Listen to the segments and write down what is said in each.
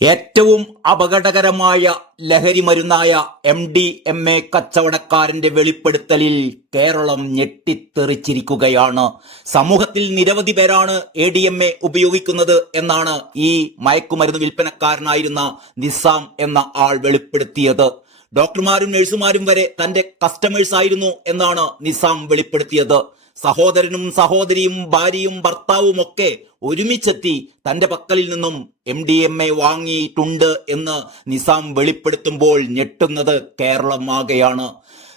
ഏറ്റവും അപകടകരമായ ലഹരി മരുന്നായ MDMA കച്ചവടക്കാരന്റെ വെളിപ്പെടുത്തലിൽ കേരളം ഞെട്ടിത്തെറിച്ചിരിക്കുകയാണ്. സമൂഹത്തിൽ നിരവധി പേരാണ് ADMA ഉപയോഗിക്കുന്നത് എന്നാണ് ഈ മയക്കുമരുന്ന് വിൽപ്പനക്കാരനായിരുന്ന നിസാം എന്ന ആൾ വെളിപ്പെടുത്തിയത്. ഡോക്ടർമാരും നഴ്സുമാരും വരെ തന്റെ കസ്റ്റമേഴ്സ് ആയിരുന്നു എന്നാണ് നിസാം വെളിപ്പെടുത്തിയത്. സഹോദരനും സഹോദരിയും ഭാര്യയും ഭർത്താവും ഒക്കെ ഒരുമിച്ചെത്തി തന്റെ പക്കലിൽ നിന്നും MDMA വാങ്ങിയിട്ടുണ്ട് എന്ന് നിസാം വെളിപ്പെടുത്തുമ്പോൾ ഞെട്ടുന്നത് കേരളമാകെയാണ്.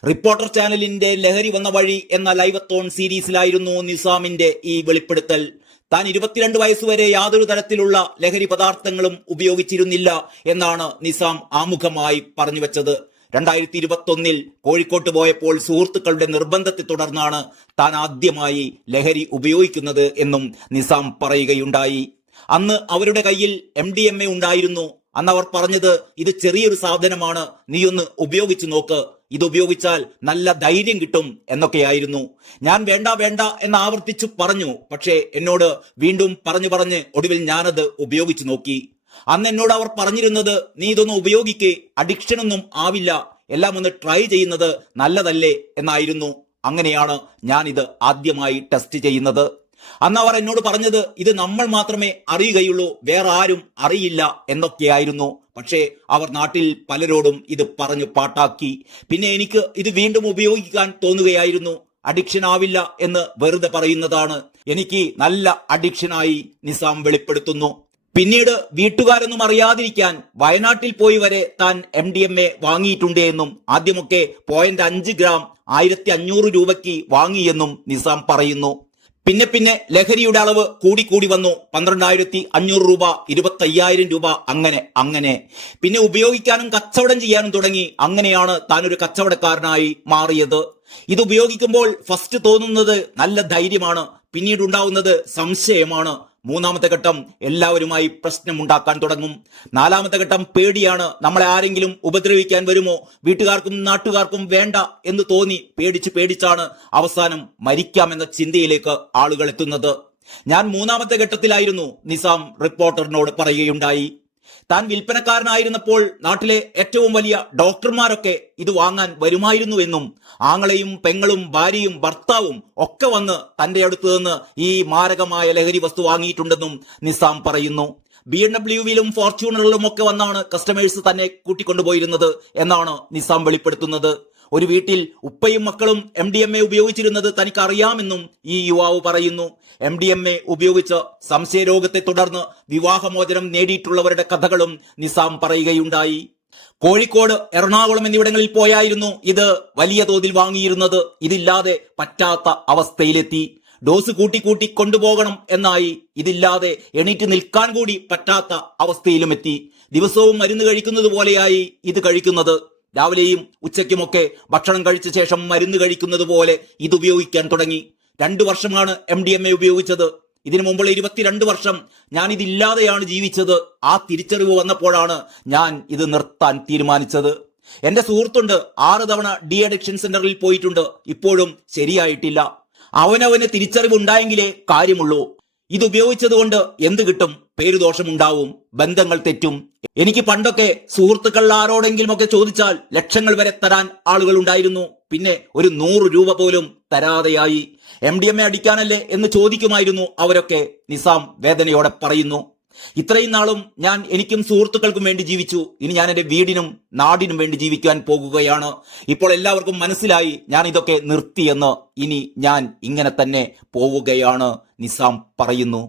റിപ്പോർട്ടർ ചാനലിന്റെ ലഹരി വന്ന വഴി എന്ന ലൈവത്തോൺ സീരീസിലായിരുന്നു നിസാമിന്റെ ഈ വെളിപ്പെടുത്തൽ. താൻ 22 വയസ്സുവരെ യാതൊരു തരത്തിലുള്ള ലഹരി പദാർത്ഥങ്ങളും ഉപയോഗിച്ചിരുന്നില്ല എന്നാണ് നിസാം ആമുഖമായി പറഞ്ഞു വെച്ചത്. 2021 കോഴിക്കോട്ട് പോയപ്പോൾ സുഹൃത്തുക്കളുടെ നിർബന്ധത്തെ തുടർന്നാണ് താൻ ആദ്യമായി ലഹരി ഉപയോഗിക്കുന്നത് എന്നും നിസാം പറയുകയുണ്ടായി. അന്ന് അവരുടെ കയ്യിൽ MDMA ഉണ്ടായിരുന്നു. അന്ന് അവർ പറഞ്ഞത്, ഇത് ചെറിയൊരു സാധനമാണ്, നീയൊന്ന് ഉപയോഗിച്ചു നോക്ക്, ഇത് ഉപയോഗിച്ചാൽ നല്ല ധൈര്യം കിട്ടും എന്നൊക്കെയായിരുന്നു. ഞാൻ വേണ്ട വേണ്ട എന്ന് ആവർത്തിച്ചു പറഞ്ഞു. പക്ഷേ എന്നോട് വീണ്ടും പറഞ്ഞ് ഒടുവിൽ ഞാനത് ഉപയോഗിച്ചു നോക്കി. അന്ന് എന്നോട് അവർ പറഞ്ഞിരുന്നത്, നീ ഇതൊന്നും ഉപയോഗിക്കേ, അഡിക്ഷനൊന്നും ആവില്ല, എല്ലാം ഒന്ന് ട്രൈ ചെയ്യുന്നത് നല്ലതല്ലേ എന്നായിരുന്നു. അങ്ങനെയാണ് ഞാൻ ഇത് ആദ്യമായി ടെസ്റ്റ് ചെയ്യുന്നത്. അന്ന് അവർ എന്നോട് പറഞ്ഞത്, ഇത് നമ്മൾ മാത്രമേ അറിയുകയുള്ളൂ, വേറെ ആരും അറിയില്ല എന്നൊക്കെയായിരുന്നു. പക്ഷേ അവർ നാട്ടിൽ പലരോടും ഇത് പറഞ്ഞു പാട്ടാക്കി. പിന്നെ എനിക്ക് ഇത് വീണ്ടും ഉപയോഗിക്കാൻ തോന്നുകയായിരുന്നു. അഡിക്ഷൻ ആവില്ല എന്ന് വെറുതെ പറയുന്നതാണ്. എനിക്ക് നല്ല അഡിക്ഷനായി നിസാം വെളിപ്പെടുത്തുന്നു. പിന്നീട് വീട്ടുകാരൊന്നും അറിയാതിരിക്കാൻ വയനാട്ടിൽ പോയി വരെ താൻ MDMA വാങ്ങിയിട്ടുണ്ട് എന്നും ആദ്യമൊക്കെ 0.5 ഗ്രാം 1500 രൂപയ്ക്ക് വാങ്ങിയെന്നും നിസാം പറയുന്നു. പിന്നെ ലഹരിയുടെ അളവ് കൂടി വന്നു. 12,500 രൂപ, 25,000 രൂപ, അങ്ങനെ പിന്നെ ഉപയോഗിക്കാനും കച്ചവടം ചെയ്യാനും തുടങ്ങി. അങ്ങനെയാണ് താനൊരു കച്ചവടക്കാരനായി മാറിയത്. ഇത് ഉപയോഗിക്കുമ്പോൾ ഫസ്റ്റ് തോന്നുന്നത് നല്ല ധൈര്യമാണ്, പിന്നീട് ഉണ്ടാവുന്നത് സംശയമാണ്. മൂന്നാമത്തെ ഘട്ടം എല്ലാവരുമായി പ്രശ്നമുണ്ടാക്കാൻ തുടങ്ങും. നാലാമത്തെ ഘട്ടം പേടിയാണ്. നമ്മളെ ആരെങ്കിലും ഉപദ്രവിക്കാൻ വരുമോ, വീട്ടുകാർക്കും നാട്ടുകാർക്കും വേണ്ട എന്ന് തോന്നി പേടിച്ചാണ് അവസാനം മരിക്കാമെന്ന ചിന്തയിലേക്ക് ആളുകൾ എത്തുന്നത്. ഞാൻ മൂന്നാമത്തെ ഘട്ടത്തിലായിരുന്നു, നിസാം റിപ്പോർട്ടറിനോട് പറയുകയുണ്ടായി. താൻ വിൽപ്പനക്കാരനായിരുന്നപ്പോൾ നാട്ടിലെ ഏറ്റവും വലിയ ഡോക്ടർമാരൊക്കെ ഇത് വാങ്ങാൻ വരുമായിരുന്നു എന്നും ആങ്ങളെയും പെങ്ങളും ഭാര്യയും ഭർത്താവും ഒക്കെ വന്ന് തന്റെ അടുത്ത് നിന്ന് ഈ മാരകമായ ലഹരി വസ്തു വാങ്ങിയിട്ടുണ്ടെന്നും നിസാം പറയുന്നു. BMW ഫോർച്യൂണറിലും ഒക്കെ വന്നാണ് കസ്റ്റമേഴ്സ് തന്നെ കൂട്ടിക്കൊണ്ടുപോയിരുന്നത് എന്നാണ് നിസാം വെളിപ്പെടുത്തുന്നത്. ഒരു വീട്ടിൽ ഉപ്പയും മക്കളും MDMA ഉപയോഗിച്ചിരുന്നത് തനിക്ക് അറിയാമെന്നും ഈ യുവാവ് പറയുന്നു. MDMA ഉപയോഗിച്ച് സംശയരോഗത്തെ തുടർന്ന് വിവാഹമോചനം നേടിയിട്ടുള്ളവരുടെ കഥകളും നിസാം പറയുകയുണ്ടായി. കോഴിക്കോട്, എറണാകുളം എന്നിവിടങ്ങളിൽ പോയായിരുന്നു ഇത് വലിയ തോതിൽ വാങ്ങിയിരുന്നത്. ഇതില്ലാതെ പറ്റാത്ത അവസ്ഥയിലെത്തി. ഡോസ് കൂട്ടി കൊണ്ടുപോകണം എന്നായി. ഇതില്ലാതെ എണീറ്റ് നിൽക്കാൻ കൂടി പറ്റാത്ത അവസ്ഥയിലുമെത്തി. ദിവസവും മരുന്ന് കഴിക്കുന്നത് പോലെയായി ഇത് കഴിക്കുന്നത്. രാവിലെയും ഉച്ചയ്ക്കുമൊക്കെ ഭക്ഷണം കഴിച്ച ശേഷം മരുന്ന് കഴിക്കുന്നത് പോലെ ഇത് ഉപയോഗിക്കാൻ തുടങ്ങി. 2 വർഷമാണ് MDMA ഉപയോഗിച്ചത്. ഇതിനു മുമ്പുള്ള 22 വർഷം ഞാൻ ഇതില്ലാതെയാണ് ജീവിച്ചത്. ആ തിരിച്ചറിവ് വന്നപ്പോഴാണ് ഞാൻ ഇത് നിർത്താൻ തീരുമാനിച്ചത്. എന്റെ സുഹൃത്തുണ്ട്, 6 തവണ ഡി അഡിക്ഷൻ സെന്ററിൽ പോയിട്ടുണ്ട്, ഇപ്പോഴും ശരിയായിട്ടില്ല. അവനവന് തിരിച്ചറിവ് ഉണ്ടായെങ്കിലേ കാര്യമുള്ളൂ. ഇത് ഉപയോഗിച്ചത് കൊണ്ട് എന്ത് കിട്ടും? പേരുദോഷമുണ്ടാവും, ബന്ധങ്ങൾ തെറ്റും. എനിക്ക് പണ്ടൊക്കെ സുഹൃത്തുക്കൾ ആരോടെങ്കിലും ഒക്കെ ചോദിച്ചാൽ ലക്ഷങ്ങൾ വരെ തരാൻ ആളുകൾ ഉണ്ടായിരുന്നു. പിന്നെ ഒരു 100 രൂപ പോലും തരാതെയായി. MDMA അടിക്കാനല്ലേ എന്ന് ചോദിക്കുമായിരുന്നു അവരൊക്കെ, നിസാം വേദനയോടെ പറയുന്നു. ഇത്രയും നാളും ഞാൻ എനിക്കും സുഹൃത്തുക്കൾക്കും വേണ്ടി ജീവിച്ചു. ഇനി ഞാൻ എന്റെ വീടിനും നാടിനും വേണ്ടി ജീവിക്കാൻ പോകുകയാണ്. ഇപ്പോൾ എല്ലാവർക്കും മനസ്സിലായി ഞാൻ ഇതൊക്കെ നിർത്തിയെന്ന്. ഇനി ഞാൻ ഇങ്ങനെ തന്നെ പോവുകയാണ്, നിസാം പറയുന്നു.